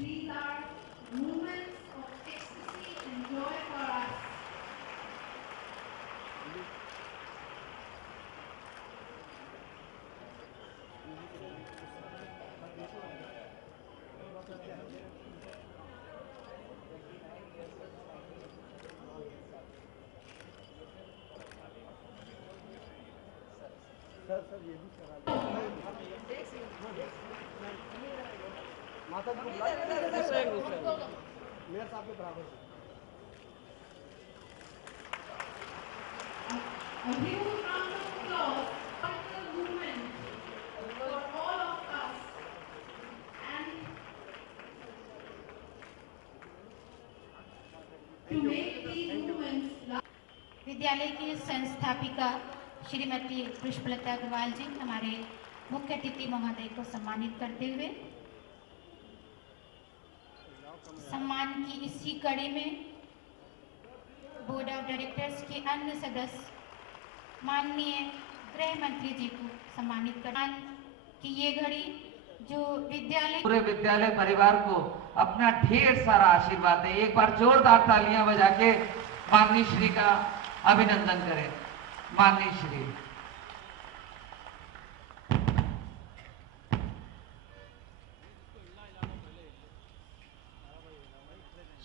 These are moments of ecstasy and joy for us. माता जी को बुला मेयर साहब के बराबर से A huge round of applause for the movement for all of us and to make these movements last. विद्यालय की संस्थापिका श्रीमती पुष्पलता अग्रवाल जी हमारे मुख्य अतिथि महोदय को सम्मानित करते हुए सम्मान की इसी कड़ी में बोर्ड ऑफ डायरेक्टर्स के अन्य सदस्य माननीय गृह मंत्री जी को सम्मानित करना कि ये घड़ी जो विद्यालय पूरे विद्यालय परिवार को अपना ढेर सारा आशीर्वाद दे। एक बार जोरदार तालियां बजा के माननीय श्री का अभिनंदन करें। माननीय श्री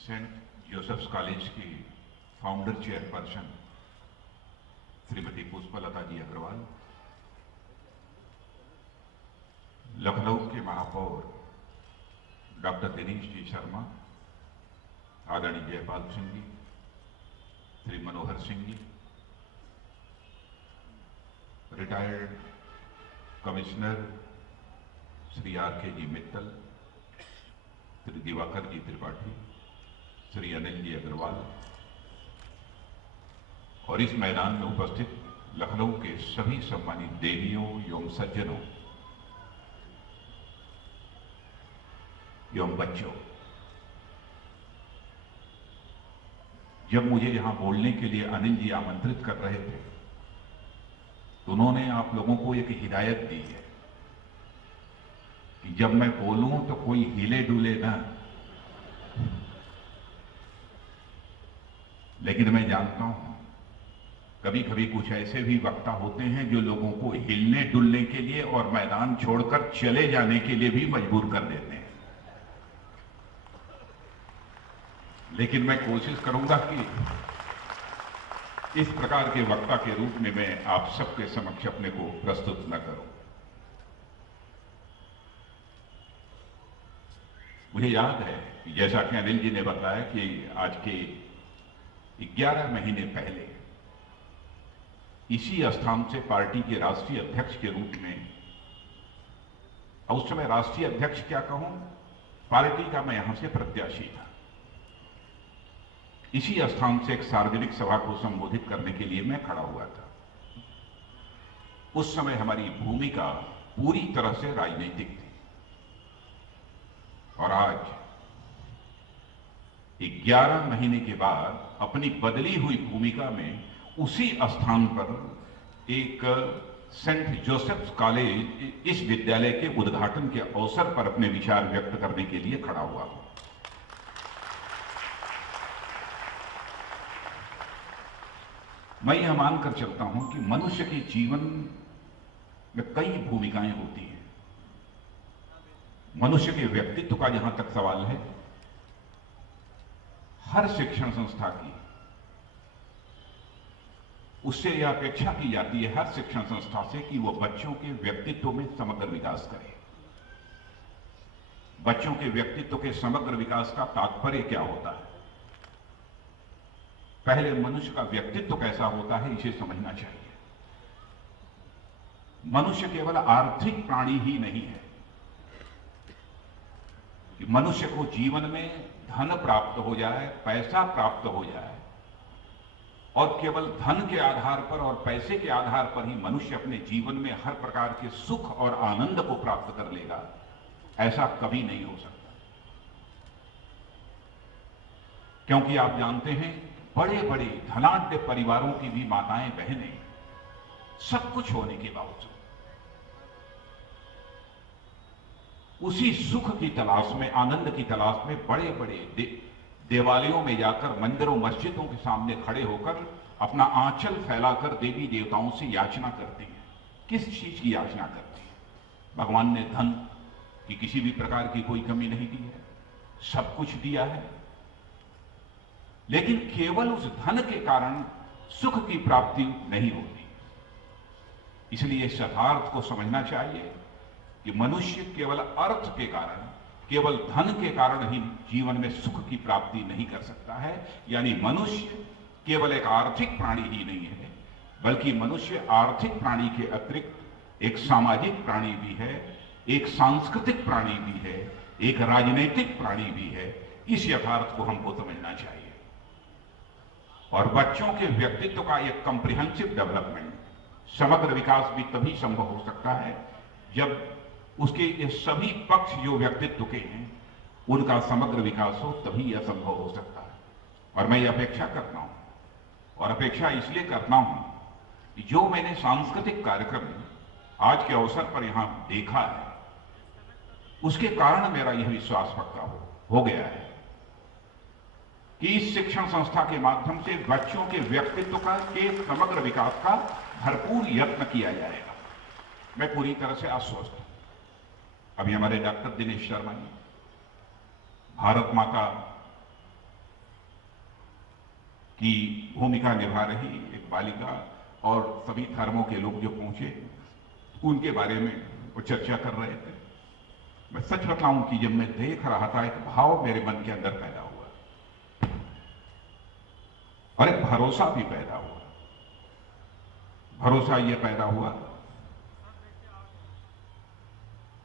सेंट जोसेफ्स कॉलेज की फाउंडर चेयरपर्सन श्रीमती पुष्पलता जी अग्रवाल, लखनऊ के महापौर डॉक्टर दिनेश जी शर्मा, आदरणीय Jaipal Singh ji, Shri Manohar Singh ji, retired commissioner Shri R K. जी मित्तल, श्री दिवाकर जी त्रिपाठी, श्री अनिल जी अग्रवाल और इस मैदान में उपस्थित लखनऊ के सभी सम्मानित देवियों एवं सज्जनों एवं बच्चों, जब मुझे यहां बोलने के लिए अनिल जी आमंत्रित कर रहे थे तो उन्होंने आप लोगों को एक हिदायत दी है कि जब मैं बोलूं तो कोई हिले डुले ना। लेकिन मैं जानता हूं कभी कभी कुछ ऐसे भी वक्ता होते हैं जो लोगों को हिलने डुलने के लिए और मैदान छोड़कर चले जाने के लिए भी मजबूर कर देते हैं। लेकिन मैं कोशिश करूंगा कि इस प्रकार के वक्ता के रूप में मैं आप सबके समक्ष अपने को प्रस्तुत न करूं। मुझे याद है कि जैसा कि अनिल जी ने बताया कि आज के 11 महीने पहले इसी स्थान से पार्टी के राष्ट्रीय अध्यक्ष के रूप में, और उस समय राष्ट्रीय अध्यक्ष क्या कहूं, पार्टी का मैं यहां से प्रत्याशी था, इसी स्थान से एक सार्वजनिक सभा को संबोधित करने के लिए मैं खड़ा हुआ था। उस समय हमारी भूमिका पूरी तरह से राजनीतिक थी और आज 11 महीने के बाद अपनी बदली हुई भूमिका में उसी स्थान पर एक सेंट जोसेफ्स कॉलेज, इस विद्यालय के उद्घाटन के अवसर पर अपने विचार व्यक्त करने के लिए खड़ा हुआ हूं। मैं यह मानकर चलता हूं कि मनुष्य के जीवन में कई भूमिकाएं होती हैं। मनुष्य के व्यक्तित्व का जहां तक सवाल है, हर शिक्षण संस्था की उससे यह अपेक्षा की जाती है, हर शिक्षण संस्था से, कि वो बच्चों के व्यक्तित्व में समग्र विकास करे। बच्चों के व्यक्तित्व के समग्र विकास का तात्पर्य क्या होता है? पहले मनुष्य का व्यक्तित्व कैसा होता है, इसे समझना चाहिए। मनुष्य केवल आर्थिक प्राणी ही नहीं है कि मनुष्य को जीवन में धन प्राप्त हो जाए, पैसा प्राप्त हो जाए और केवल धन के आधार पर और पैसे के आधार पर ही मनुष्य अपने जीवन में हर प्रकार के सुख और आनंद को प्राप्त कर लेगा, ऐसा कभी नहीं हो सकता। क्योंकि आप जानते हैं, बड़े बड़े धनाढ्य परिवारों की भी माताएं बहनें सब कुछ होने के बावजूद उसी सुख की तलाश में, आनंद की तलाश में बड़े बड़े देवालयों में जाकर, मंदिरों मस्जिदों के सामने खड़े होकर अपना आंचल फैलाकर देवी देवताओं से याचना करते हैं। किस चीज की याचना करते हैं? भगवान ने धन की किसी भी प्रकार की कोई कमी नहीं दी है, सब कुछ दिया है, लेकिन केवल उस धन के कारण सुख की प्राप्ति नहीं होती। इसलिए इस यथार्थ को समझना चाहिए कि मनुष्य केवल अर्थ के कारण, केवल धन के कारण ही जीवन में सुख की प्राप्ति नहीं कर सकता है। यानी मनुष्य केवल एक आर्थिक प्राणी ही नहीं है, बल्कि मनुष्य आर्थिक प्राणी के अतिरिक्त एक सामाजिक प्राणी भी है, एक सांस्कृतिक प्राणी भी है, एक राजनीतिक प्राणी भी है। इस यथार्थ को हमको समझना चाहिए। और बच्चों के व्यक्तित्व का एक कॉम्प्रिहेंसिव डेवलपमेंट, समग्र विकास भी तभी संभव हो सकता है जब उसके ये सभी पक्ष जो व्यक्तित्व के हैं उनका समग्र विकास हो, तभी यह संभव हो सकता है। और मैं ये अपेक्षा करता हूं, और अपेक्षा इसलिए करता हूं कि जो मैंने सांस्कृतिक कार्यक्रम आज के अवसर पर यहां देखा है, उसके कारण मेरा यह विश्वास पक्का हो गया है कि इस शिक्षण संस्था के माध्यम से बच्चों के व्यक्तित्व का, के समग्र विकास का भरपूर यत्न किया जाएगा। मैं पूरी तरह से आश्वस्त हूं। अभी हमारे डॉक्टर दिनेश शर्मा जी भारत माता की भूमिका निभा रही एक बालिका, और सभी धर्मों के लोग जो पहुंचे उनके बारे में वो चर्चा कर रहे थे। मैं सच बताऊं कि जब मैं देख रहा था, एक भाव मेरे मन के अंदर पैदा हुआ और एक भरोसा भी पैदा हुआ। भरोसा यह पैदा हुआ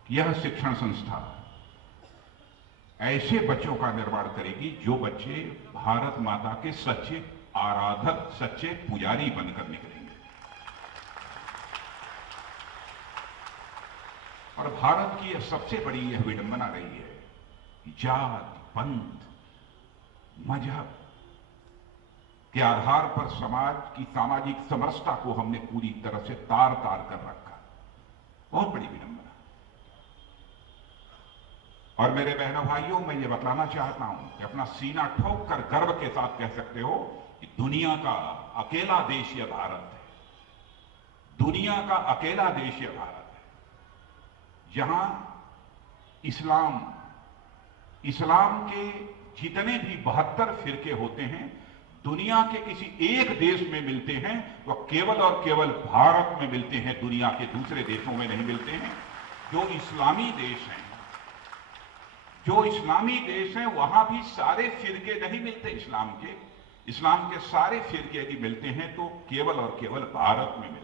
कि यह शिक्षण संस्था ऐसे बच्चों का निर्माण करेगी जो बच्चे भारत माता के सच्चे आराधक, सच्चे पुजारी बनकर निकलेंगे। और भारत की यह सबसे बड़ी यह विडंबना रही है कि जात, पंथ, मजहब के आधार पर समाज की सामाजिक समरसता को हमने पूरी तरह से तार तार कर रखा। बहुत बड़ी विडंबना। और मेरे बहनों भाइयों, मैं ये बतलाना चाहता हूं कि अपना सीना ठोक कर गर्व के साथ कह सकते हो कि दुनिया का अकेला देश यह भारत है। दुनिया का अकेला देश यह भारत है जहां इस्लाम के जितने भी 72 फिरके होते हैं, दुनिया के किसी एक देश में मिलते हैं, वह केवल और केवल भारत में मिलते हैं, दुनिया के दूसरे देशों में नहीं मिलते हैं। जो इस्लामी देश हैं वहां भी सारे फिरके नहीं मिलते इस्लाम के सारे फिरके यदि मिलते हैं तो केवल और केवल भारत में मिलते हैं।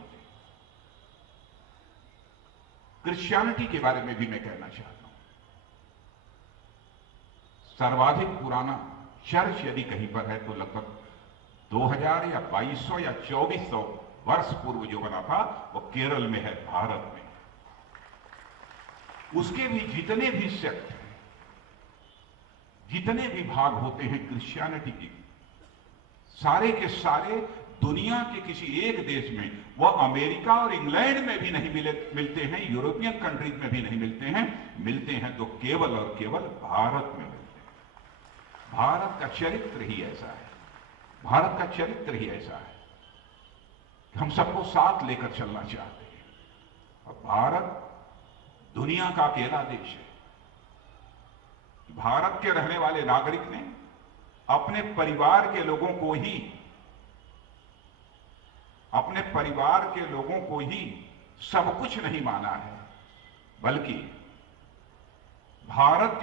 क्रिश्चियनिटी के बारे में भी मैं कहना चाहता हूं, सर्वाधिक पुराना चर्च यदि कहीं पर है तो लगभग 2000 या 2200 या 2400 वर्ष पूर्व जो बना था वो केरल में है, भारत में। उसके भी जितने भी सेक्ट, जितने भी भाग होते हैं क्रिश्चियनिटी के, सारे के सारे दुनिया के किसी एक देश में, वह अमेरिका और इंग्लैंड में भी नहीं मिलते हैं, यूरोपियन कंट्रीज में भी नहीं मिलते हैं तो केवल और केवल भारत में मिलते हैं। भारत का चरित्र ही ऐसा है, भारत का चरित्र ही ऐसा है कि हम सबको साथ लेकर चलना चाहते हैं। और भारत दुनिया का अकेला देश है। भारत के रहने वाले नागरिक ने अपने परिवार के लोगों को ही सब कुछ नहीं माना है, बल्कि भारत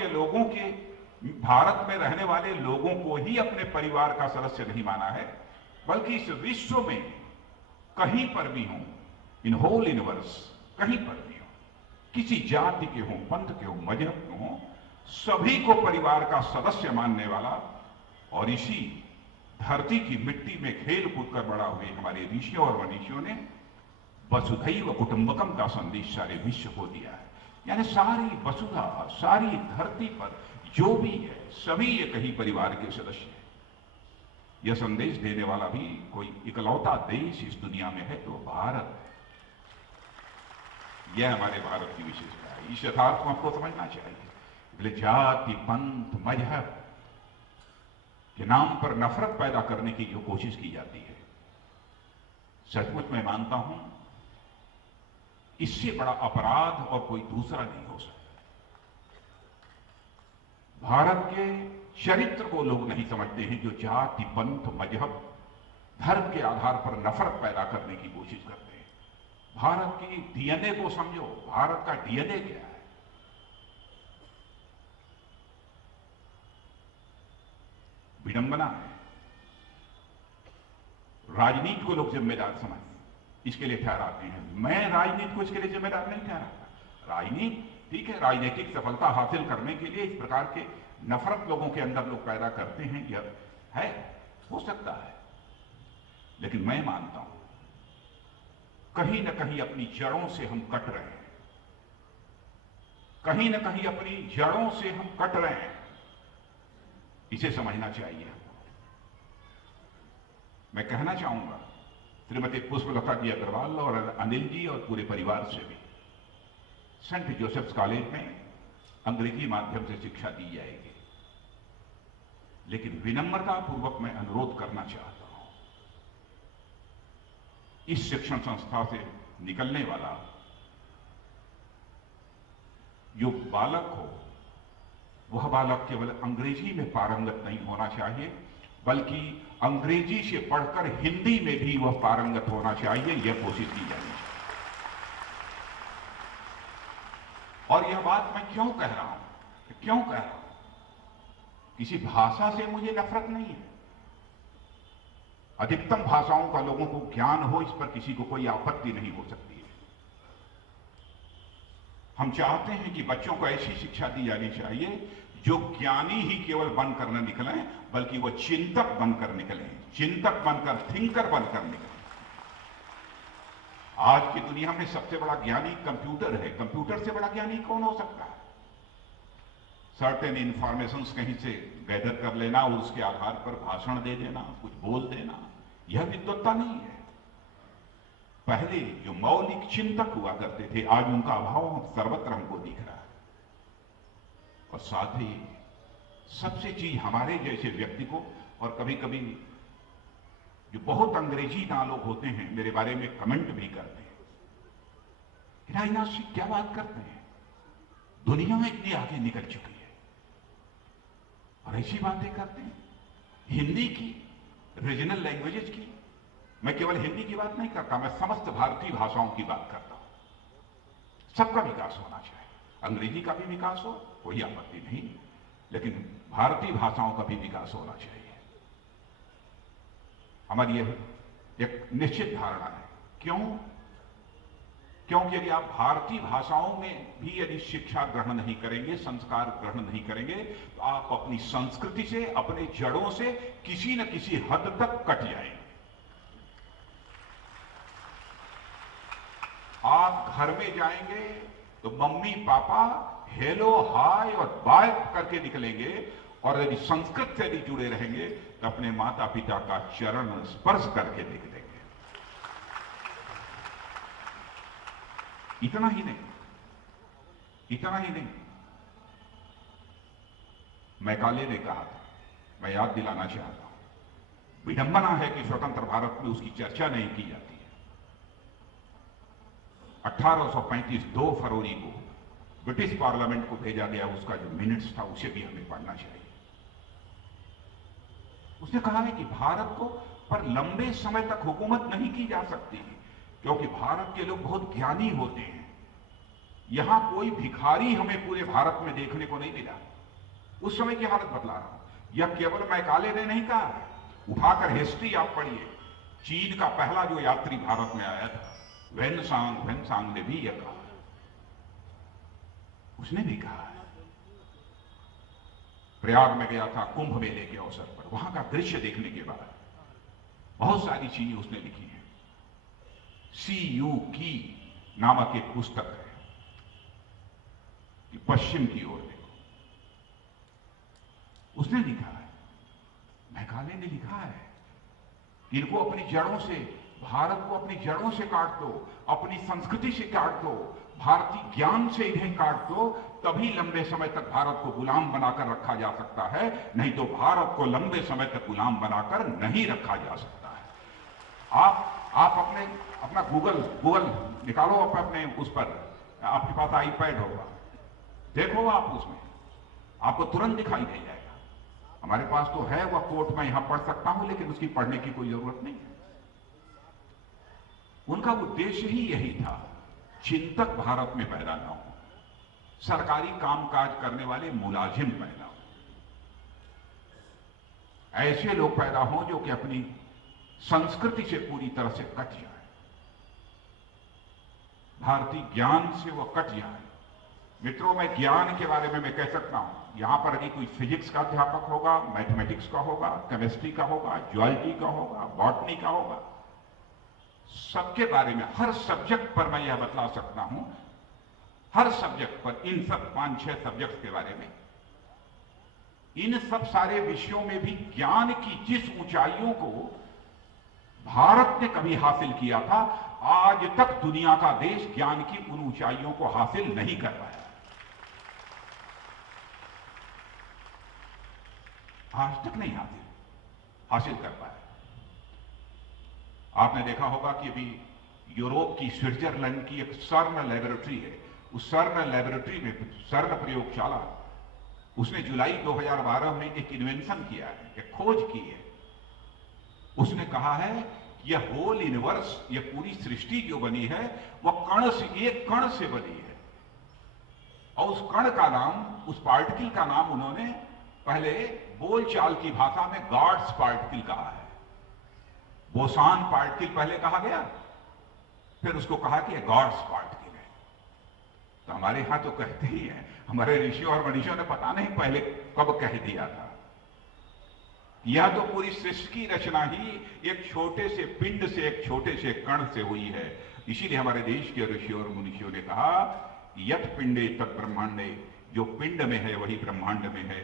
में रहने वाले लोगों को ही अपने परिवार का सदस्य नहीं माना है, बल्कि इस विश्व में कहीं पर भी हो, इन होल यूनिवर्स कहीं पर भी हो, किसी जाति के हो, पंथ के हो, मजहब के हो, सभी को परिवार का सदस्य मानने वाला और इसी धरती की मिट्टी में खेल कूद कर बड़ा हुए हमारे ऋषियों और मनीषियों ने वसुधैव कुटुंबकम का संदेश सारे विश्व को दिया है। यानी सारी वसुधा, सारी धरती पर जो भी है, सभी ये कहीं परिवार के सदस्य हैं। यह संदेश देने वाला भी कोई इकलौता देश इस दुनिया में है तो भारत। यह हमारे भारत की विशेषता है। इस यथार्थ को हमको समझना चाहिए। इसलिए जाति, पंथ, मजहब के नाम पर नफरत पैदा करने की जो कोशिश की जाती है, सचमुच मैं मानता हूं इससे बड़ा अपराध और कोई दूसरा नहीं हो सकता। भारत के चरित्र को लोग नहीं समझते हैं, जो जाति, पंथ, मजहब, धर्म के आधार पर नफरत पैदा करने की कोशिश करते हैं। भारत की डीएनए को समझो। भारत का डीएनए क्या है? विडंबना है। राजनीति को लोग जिम्मेदार समझते हैं, इसके लिए ठहराते हैं। मैं राजनीति को इसके लिए जिम्मेदार नहीं ठहराता। राजनीति ठीक है, राजनीतिक सफलता हासिल करने के लिए इस प्रकार के नफरत लोगों के अंदर लोग पैदा करते हैं, यह है, हो सकता है। लेकिन मैं मानता हूं कहीं ना कहीं अपनी जड़ों से हम कट रहे हैं, कहीं ना कहीं अपनी जड़ों से हम कट रहे हैं। इसे समझना चाहिए। मैं कहना चाहूंगा श्रीमती पुष्पलता जी अग्रवाल और अनिल जी और पूरे परिवार से भी, सेंट जोसेफ्स कॉलेज में अंग्रेजी माध्यम से शिक्षा दी जाएगी, लेकिन विनम्रता पूर्वक मैं अनुरोध करना चाहता हूं, इस शिक्षण संस्था से निकलने वाला जो बालक हो, वह बालक केवल अंग्रेजी में पारंगत नहीं होना चाहिए, बल्कि अंग्रेजी से पढ़कर हिंदी में भी वह पारंगत होना चाहिए। यह कोशिश की जानी चाहिए। और यह बात मैं क्यों कह रहा हूं? किसी भाषा से मुझे नफरत नहीं है। अधिकतम भाषाओं का लोगों को ज्ञान हो, इस पर किसी को कोई आपत्ति नहीं हो सकती है। हम चाहते हैं कि बच्चों को ऐसी शिक्षा दी जानी चाहिए जो ज्ञानी ही केवल बनकर न निकलें, बल्कि वो चिंतक बनकर निकलें, चिंतक बनकर, थिंकर बनकर निकलें। आज की दुनिया में सबसे बड़ा ज्ञानी कंप्यूटर है। कंप्यूटर से बड़ा ज्ञानी कौन हो सकता है? सर्टेन इंफॉर्मेशंस कहीं से गैदर कर लेना और उसके आधार पर भाषण दे देना, कुछ बोल देना, यह विद्वत्ता नहीं है। पहले जो मौलिक चिंतक हुआ करते थे, आज उनका अभाव सर्वत्र हमको दिख रहा है। और साथ ही सबसे चीज हमारे जैसे व्यक्ति को, और कभी कभी जो बहुत अंग्रेजी ना लोग होते हैं मेरे बारे में कमेंट भी करते हैं कि राजनाथ सिंह क्या बात करते हैं, दुनिया में इतनी आगे निकल चुकी है और ऐसी बातें करते हैं। हिंदी की, रीजनल लैंग्वेजेस की, मैं केवल हिंदी की बात नहीं करता, मैं समस्त भारतीय भाषाओं की बात करता हूं। सबका विकास होना चाहिए। अंग्रेजी का भी विकास हो, कोई आपत्ति नहीं, लेकिन भारतीय भाषाओं का भी विकास होना चाहिए। हमारी यह एक निश्चित धारणा है। क्यों? क्योंकि यदि आप भारतीय भाषाओं में भी यदि शिक्षा ग्रहण नहीं करेंगे, संस्कार ग्रहण नहीं करेंगे, तो आप अपनी संस्कृति से, अपने जड़ों से किसी न किसी हद तक कट जाएंगे। आप घर में जाएंगे तो मम्मी पापा हेलो, हाय और बाय करके निकलेंगे, और यदि संस्कृत से भी जुड़े रहेंगे तो अपने माता पिता का चरण स्पर्श करके निकलेंगे। इतना ही नहीं, मैकाले ने कहा था, मैं याद दिलाना चाहता हूं, विडंबना है कि स्वतंत्र भारत में उसकी चर्चा नहीं की जाती है। 1835 2 फरवरी को ब्रिटिश पार्लियामेंट को भेजा गया उसका जो मिनट्स था, उसे भी हमें पढ़ना चाहिए। उसने कहा है कि भारत को पर लंबे समय तक हुकूमत नहीं की जा सकती, क्योंकि भारत के लोग बहुत ज्ञानी होते हैं। यहां कोई भिखारी हमें पूरे भारत में देखने को नहीं मिला। उस समय की हालत बतला रहा हूं। यह केवल मैकाले ने नहीं कहा, उठाकर हिस्ट्री आप पढ़िए। चीन का पहला जो यात्री भारत में आया था, वेनसांग ने भी यह कहा, उसने भी कहा है। प्रयाग में गया था कुंभ मेले के अवसर पर, वहां का दृश्य देखने के बाद बहुत सारी चीजें उसने लिखी हैं। CU की नामक एक पुस्तक है कि पश्चिम की ओर देखो, उसने लिखा है, मैकाले ने लिखा है कि इनको अपनी जड़ों से, भारत को अपनी जड़ों से काट दो, अपनी संस्कृति से काट दो, भारतीय ज्ञान से इन्हें काट दो, तभी लंबे समय तक भारत को गुलाम बनाकर रखा जा सकता है, नहीं तो भारत को लंबे समय तक गुलाम बनाकर नहीं रखा जा सकता है। आप अपना गूगल निकालो, अपने उस पर, आपके पास आईपैड होगा, देखो आप उसमें आपको तुरंत दिखाई दे जाएगा। हमारे पास तो है वह कोट, मैं यहां पढ़ सकता हूं, लेकिन उसकी पढ़ने की कोई जरूरत नहीं है। उनका उद्देश्य ही यही था, चिंतक भारत में पैदा ना हो, सरकारी कामकाज करने वाले मुलाजिम पैदा हो, ऐसे लोग पैदा हों जो कि अपनी संस्कृति से पूरी तरह से कट जाए, भारतीय ज्ञान से वह कट जाए। मित्रों, मैं ज्ञान के बारे में मैं कह सकता हूं, यहां पर अभी कोई फिजिक्स का अध्यापक होगा, मैथमेटिक्स का होगा, केमिस्ट्री का होगा, ज्वालजी का होगा, बॉटनी का होगा, सबके बारे में, हर सब्जेक्ट पर मैं यह बतला सकता हूं, हर सब्जेक्ट पर, इन सब 5-6 सब्जेक्ट के बारे में, इन सब सारे विषयों में भी ज्ञान की जिस ऊंचाइयों को भारत ने कभी हासिल किया था, आज तक दुनिया का देश ज्ञान की उन ऊंचाइयों को हासिल नहीं कर पाया। आज तक नहीं हासिल कर पाया। आपने देखा होगा कि अभी यूरोप की, स्विट्जरलैंड की एक सर्न लेबोरेटरी है, उस सर्न लेबोरेटरी में, सर्न प्रयोगशाला, उसने जुलाई 2012 में एक इन्वेंशन किया है, एक खोज की है। उसने कहा है यह होल यूनिवर्स, यह पूरी सृष्टि जो बनी है वह कण से, एक कण से बनी है, और उस कण का नाम, उस पार्टिकल का नाम उन्होंने पहले बोलचाल की भाषा में गॉड्स पार्टिकल कहा है। बोसान पार्टिकल पहले कहा गया, फिर उसको कहा कि गॉड्स पार्टिकल है। तो हमारे यहां तो कहते ही हैं, हमारे ऋषियों और मनीषियों ने पता नहीं पहले कब कह दिया था। यह तो पूरी सृष्टि की रचना ही एक छोटे से पिंड से, एक छोटे से कण से हुई है। इसीलिए हमारे देश के ऋषियों और मुनीषियों ने कहा, यत पिंडे तत् ब्रह्मांडे, जो पिंड में है वही ब्रह्मांड में है,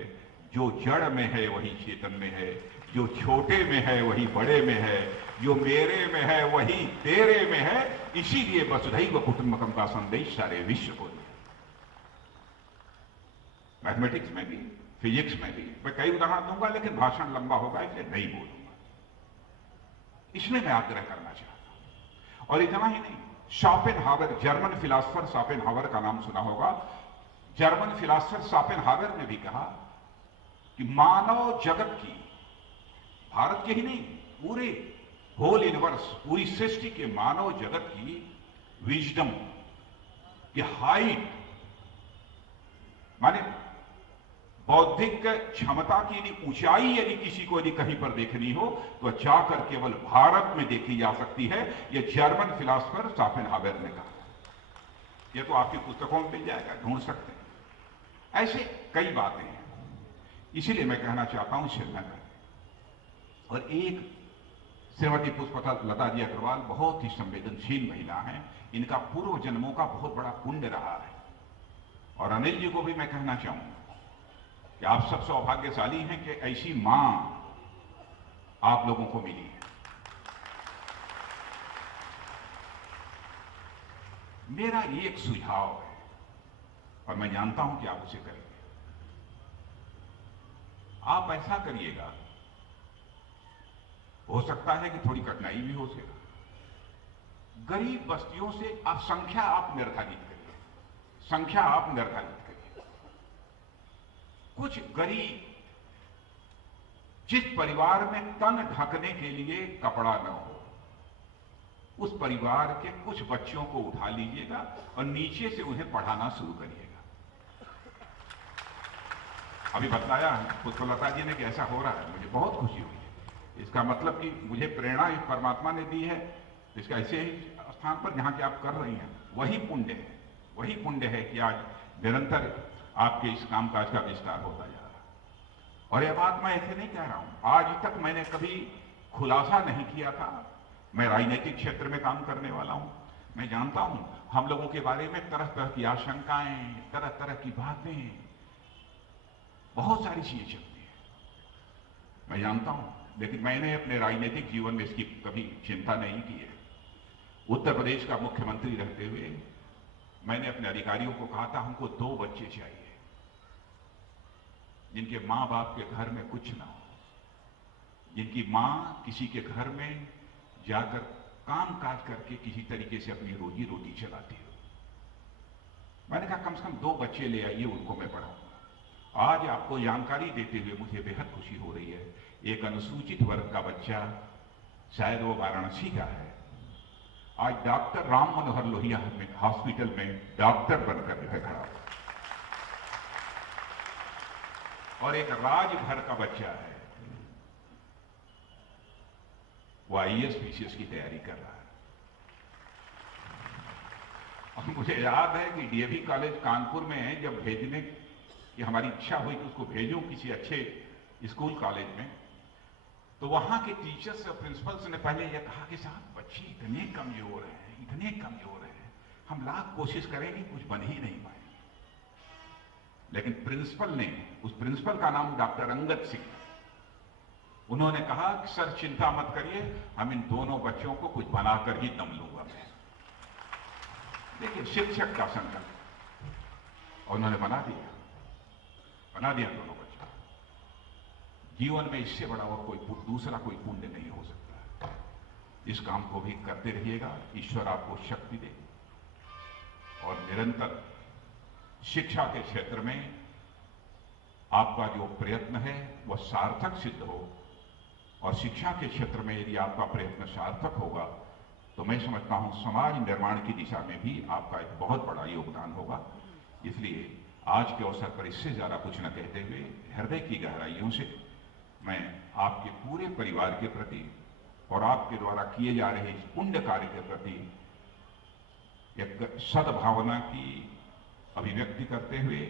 जो जड़ में है वही चेतन में है, जो छोटे में है वही बड़े में है, जो मेरे में है वही तेरे में है। इसीलिए वसुधैव कुटुंबकम का संदेश सारे विश्व को दिया। मैथमेटिक्स में भी, फिजिक्स में भी मैं कई उदाहरण दूंगा, लेकिन भाषण लंबा होगा इसलिए नहीं बोलूंगा। इसमें मैं आग्रह करना चाहता हूं। और इतना ही नहीं, शोपेनहावर, जर्मन फिलासफर शोपेनहावर का नाम सुना होगा। जर्मन फिलासफर शोपेनहावर ने भी कहा कि मानव जगत की, भारत के ही नहीं, पूरे होल यूनिवर्स, पूरी सृष्टि के मानव जगत की विजडम की हाइट, माने बौद्धिक क्षमता की यदि ऊंचाई यदि किसी को यदि कहीं पर देखनी हो तो जाकर केवल भारत में देखी जा सकती है। यह जर्मन फिलासफर शोपेनहावर ने कहा। यह तो आपकी पुस्तकों में मिल जाएगा, ढूंढ सकते हैं। ऐसे कई बातें हैं। इसीलिए मैं कहना चाहता हूं श्रीनगर, और एक श्रीमती पुष्पलता जी अग्रवाल बहुत ही संवेदनशील महिला हैं, इनका पूर्व जन्मों का बहुत बड़ा पुण्य रहा है। और अनिल जी को भी मैं कहना चाहूंगा कि आप सब सौभाग्यशाली हैं कि ऐसी मां आप लोगों को मिली है। मेरा एक सुझाव है, और मैं जानता हूं कि आप उसे करेंगे। आप ऐसा करिएगा, हो सकता है कि थोड़ी कठिनाई भी हो सके, गरीब बस्तियों से आप संख्या आप निर्धारित करिए, संख्या आप निर्धारित करिए। कुछ गरीब, जिस परिवार में तन ढकने के लिए कपड़ा न हो, उस परिवार के कुछ बच्चों को उठा लीजिएगा और नीचे से उन्हें पढ़ाना शुरू करिएगा। अभी बताया पुष्पलता जी ने कि ऐसा हो रहा है, मुझे बहुत खुशी हुई है। इसका मतलब कि मुझे प्रेरणा इस परमात्मा ने दी है, इसका ऐसे ही स्थान पर जहां कि आप कर रही हैं, वही पुण्य है, वही पुण्य है कि आज निरंतर आपके इस कामकाज का विस्तार होता जा रहा है। और यह बात मैं ऐसे नहीं कह रहा हूं, आज तक मैंने कभी खुलासा नहीं किया था। मैं राजनीतिक क्षेत्र में काम करने वाला हूं, मैं जानता हूं हम लोगों के बारे में तरह तरह की आशंकाएं, तरह तरह की बातें, बहुत सारी चीजें चलती हैं, मैं जानता हूं। लेकिन मैंने अपने राजनीतिक जीवन में इसकी कभी चिंता नहीं की है। उत्तर प्रदेश का मुख्यमंत्री रहते हुए मैंने अपने अधिकारियों को कहा था हमको 2 बच्चे चाहिए जिनके मां बाप के घर में कुछ ना हो, जिनकी मां किसी के घर में जाकर काम काज करके किसी तरीके से अपनी रोजी रोटी चलाती हो। मैंने कहा कम से कम 2 बच्चे ले आइए, उनको मैं पढ़ाऊंगा। आज आपको जानकारी देते हुए मुझे बेहद खुशी हो रही है, एक अनुसूचित वर्ग का बच्चा, शायद वो वाराणसी का है, आज डॉक्टर राम मनोहर लोहिया हॉस्पिटल में डॉक्टर बनकर जो है खड़ा हुआ। और एक राजभर का बच्चा है, वो आईएएस पीसीएस की तैयारी कर रहा है। और मुझे याद है कि डीएवी कॉलेज कानपुर में जब भेजने की हमारी इच्छा हुई कि उसको भेजूं किसी अच्छे स्कूल कॉलेज में, तो वहां के टीचर्स और प्रिंसिपल्स ने पहले यह कहा कि साहब बच्चे इतने कमजोर हैं, इतने कमजोर हैं, हम लाख कोशिश करेंगे कुछ बन ही नहीं पाएंगे। लेकिन प्रिंसिपल ने, उस प्रिंसिपल का नाम डॉक्टर अंगद सिंह, उन्होंने कहा कि सर चिंता मत करिए, हम इन दोनों बच्चों को कुछ बनाकर ही दम लूंगा मैं। देखिए शिक्षक का संकल्प, और उन्होंने बना दिया दोनों बच्चों। जीवन में इससे बड़ा और कोई दूसरा कोई पुण्य नहीं हो सकता। इस काम को भी करते रहिएगा, ईश्वर आपको शक्ति दे और निरंतर शिक्षा के क्षेत्र में आपका जो प्रयत्न है वह सार्थक सिद्ध हो। और शिक्षा के क्षेत्र में यदि आपका प्रयत्न सार्थक होगा तो मैं समझता हूं समाज निर्माण की दिशा में भी आपका एक बहुत बड़ा योगदान होगा। इसलिए आज के अवसर पर इससे ज्यादा कुछ न कहते हुए हृदय की गहराइयों से मैं आपके पूरे परिवार के प्रति और आपके द्वारा किए जा रहे इस पुण्य कार्य के प्रति एक सद्भावना की अभिव्यक्ति करते हुए,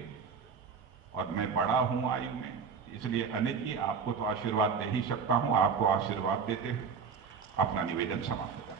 और मैं बड़ा हूं आयु में, इसलिए अनिल जी आपको तो आशीर्वाद दे ही सकता हूं, आपको आशीर्वाद देते हुए अपना निवेदन समाप्त करता हूं।